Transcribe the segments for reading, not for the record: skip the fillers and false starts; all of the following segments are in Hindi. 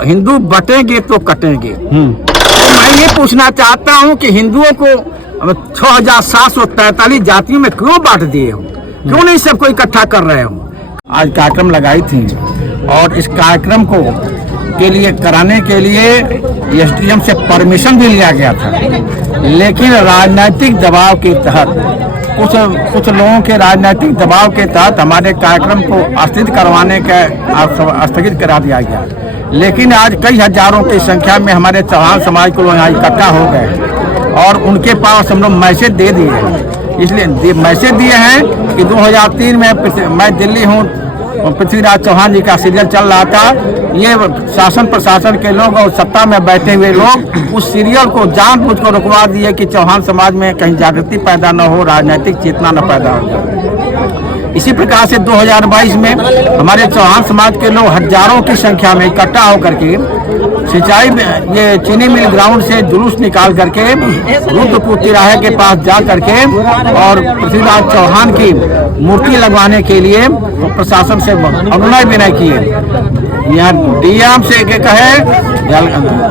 हिंदू बटेंगे तो कटेंगे। तो मैं ये पूछना चाहता हूँ कि हिंदुओं को 6743 जातियों में क्यों बांट दिए हो, क्यों नहीं सबको इकट्ठा कर रहे हो। आज कार्यक्रम लगाई थी और इस कार्यक्रम को के लिए कराने के लिए एसडीएम से परमिशन भी लिया गया था, लेकिन राजनीतिक दबाव के तहत कुछ लोगों के राजनीतिक दबाव के तहत हमारे कार्यक्रम को स्थगित करा दिया गया। लेकिन आज कई हजारों की संख्या में हमारे चौहान समाज को लोग यहाँ इकट्ठा हो गए और उनके पास हम लोग मैसेज दे दिए हैं। इसलिए मैसेज दिए हैं कि 2003 में मैं दिल्ली हूँ, पृथ्वीराज चौहान जी का सीरियल चल रहा था। ये शासन प्रशासन के लोग और सत्ता में बैठे हुए लोग उस सीरियल को जानबूझकर रुकवा दिए कि चौहान समाज में कहीं जागृति पैदा न हो, राजनीतिक चेतना न पैदा हो जाए। इसी प्रकार से 2022 में हमारे चौहान समाज के लोग हजारों की संख्या में इकट्ठा होकर के सिंचाई ये चीनी मिल ग्राउंड से जुलूस निकाल करके रुद्रपुर तिराहे के पास जा करके और पृथ्वीराज चौहान की मूर्ति लगवाने के लिए प्रशासन से अनुनय विनय किए। यहाँ डीएम से कहे,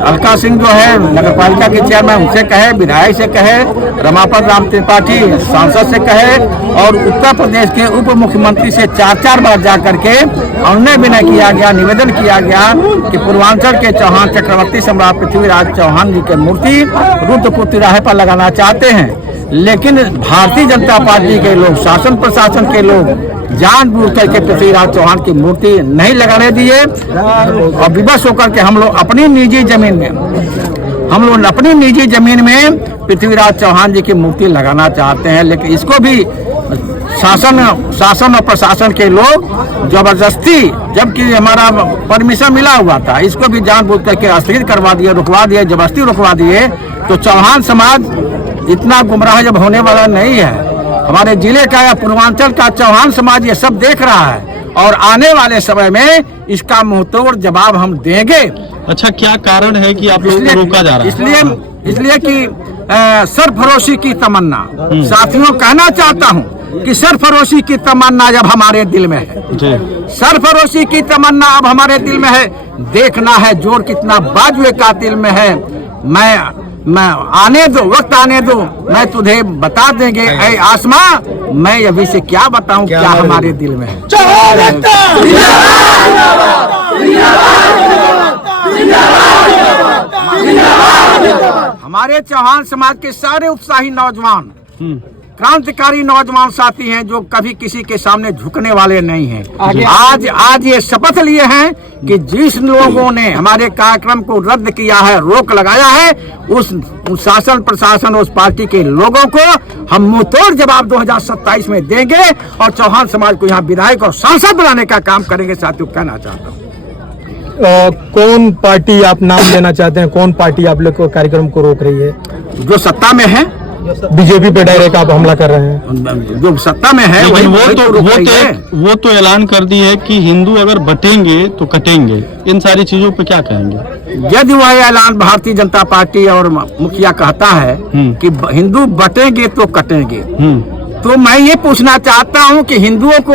अलका सिंह जो है नगर पालिका के चेयरमैन, उनसे कहे, विधायक से कहे, रमापत राम त्रिपाठी सांसद से कहे और उत्तर प्रदेश के उप मुख्यमंत्री से 4 बार जा करके अनुनय विनय किया गया, निवेदन किया गया कि पूर्वांचल के चौहान चक्रवर्ती सम्राट पृथ्वीराज चौहान जी की मूर्ति रुद्रपुर तिराहे पर लगाना चाहते हैं। लेकिन भारतीय जनता पार्टी के लोग, शासन प्रशासन के लोग जानबूझ करके पृथ्वीराज चौहान की मूर्ति नहीं लगाने दिए और विवश होकर के हम लोग अपनी निजी जमीन में पृथ्वीराज चौहान जी की मूर्ति लगाना चाहते हैं। लेकिन इसको भी शासन और प्रशासन के लोग जबरदस्ती, जबकि हमारा परमिशन मिला हुआ था, इसको भी जानबूझ करके स्थगित करवा दिए, रुकवा दिए, जबरदस्ती रुकवा दिए। तो चौहान समाज इतना गुमराह जब होने वाला नहीं है। हमारे जिले का या पूर्वांचल का चौहान समाज ये सब देख रहा है और आने वाले समय में इसका मुंहतोड़ जवाब हम देंगे। अच्छा, क्या कारण है कि आप लोगों को रोका जा रहा है? इसलिए कि सरफरोशी की तमन्ना, साथियों कहना चाहता हूँ कि सरफरोशी की तमन्ना जब हमारे दिल में है, सरफरोशी की तमन्ना अब हमारे दिल में है। देखना है जोर कितना बाजुए कातिल में है। मैं आने दो, वक्त आने दो, मैं तुझे बता देंगे ऐ आसमां, मैं अभी से क्या बताऊं क्या हमारे दिल में है। हमारे चौहान समाज के सारे उत्साही नौजवान, क्रांतिकारी नौजवान साथी हैं जो कभी किसी के सामने झुकने वाले नहीं हैं। आज ये शपथ लिए हैं कि जिस लोगों ने हमारे कार्यक्रम को रद्द किया है, रोक लगाया है, उस शासन प्रशासन, उस पार्टी के लोगों को हम मुंहतोड़ जवाब 2027 में देंगे और चौहान समाज को यहाँ विधायक और सांसद बनाने का काम करेंगे। साथियों, कहना चाहता हूँ। कौन पार्टी आप नाम लेना चाहते हैं? कौन पार्टी आप लोग को कार्यक्रम को रोक रही है? जो सत्ता में है, बीजेपी पे डायरेक्ट आप हमला कर रहे हैं। जो सत्ता में है वो तो ऐलान कर दी है कि हिंदू अगर बटेंगे तो कटेंगे। इन सारी चीजों पे क्या कहेंगे? यदि वह ऐलान भारतीय जनता पार्टी और मुखिया कहता है कि हिंदू बटेंगे तो कटेंगे, तो मैं ये पूछना चाहता हूँ कि हिंदुओं को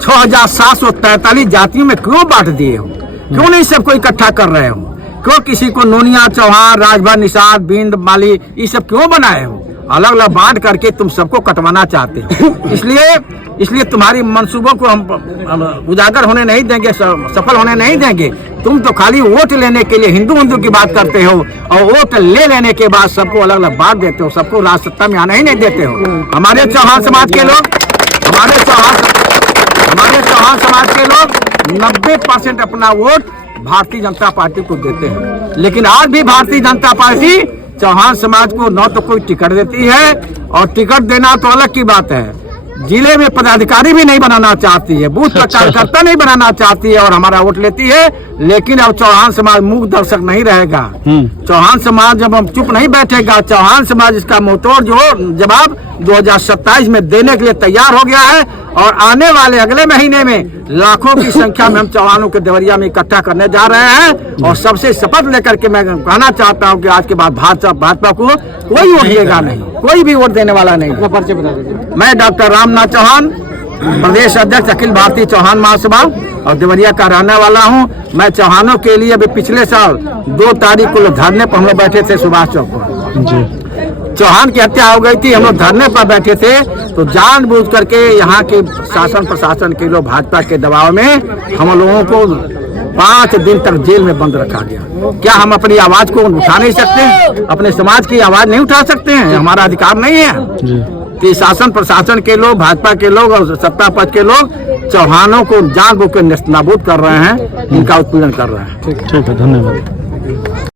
6743 जातियों में क्यों बांट दिए हो, क्यों नहीं सबको इकट्ठा कर रहे हो, क्यों किसी को नोनिया, चौहान, राजभर, निषाद, बिंद, माली ये सब क्यों बनाए हो? अलग अलग बांट करके तुम सबको कटवाना चाहते हो। इसलिए तुम्हारी मंसूबों को हम उजागर होने नहीं देंगे, सफल होने नहीं देंगे। तुम तो खाली वोट लेने के लिए हिंदू की बात करते हो और वोट ले लेने के बाद सबको अलग अलग बांट देते हो, सबको राज सत्ता में आना ही नहीं देते हो। हमारे चौहान समाज के लोग 90% अपना वोट भारतीय जनता पार्टी को देते हैं। लेकिन आज भी भारतीय जनता पार्टी चौहान समाज को न तो कोई टिकट देती है, और टिकट देना तो अलग की बात है, जिले में पदाधिकारी भी नहीं बनाना चाहती है, बूथ का कार्यकर्ता नहीं बनाना चाहती है और हमारा वोट लेती है। लेकिन अब चौहान समाज मूक दर्शक नहीं रहेगा। चौहान समाज जब हम चुप नहीं बैठेगा, चौहान समाज इसका मुंहतोड़ जो जवाब 2027 में देने के लिए तैयार हो गया है। और आने वाले अगले महीने में लाखों की संख्या में हम चौहानों के देवरिया में इकट्ठा करने जा रहे हैं। और सबसे शपथ लेकर के मैं कहना चाहता हूं कि आज के बाद भाजपा को कोई वोट देगा नहीं, कोई भी वोट देने वाला नहीं। परिचय बता दीजिए। मैं डॉक्टर रामनाथ चौहान, प्रदेश अध्यक्ष अखिल भारतीय चौहान महासभा और देवरिया का रहने वाला हूँ। मैं चौहानों के लिए अभी पिछले साल 2 तारीख को धरने पर हम लोग बैठे थे सुभाष चौक पर। जी चौहान की हत्या हो गई थी, हम लोग धरने पर बैठे थे, तो जानबूझ करके यहाँ के शासन प्रशासन के लोग भाजपा के दबाव में हम लोगों को 5 दिन तक जेल में बंद रखा गया। क्या हम अपनी आवाज को उठा नहीं सकते? अपने समाज की आवाज नहीं उठा सकते हैं? हमारा अधिकार नहीं है? जी कि शासन प्रशासन के लोग, भाजपा के लोग और सत्ता पक्ष के लोग चौहानों को जानबूझ कर नाबूद कर रहे हैं, इनका उत्पीड़न कर रहे हैं। ठीक है, धन्यवाद।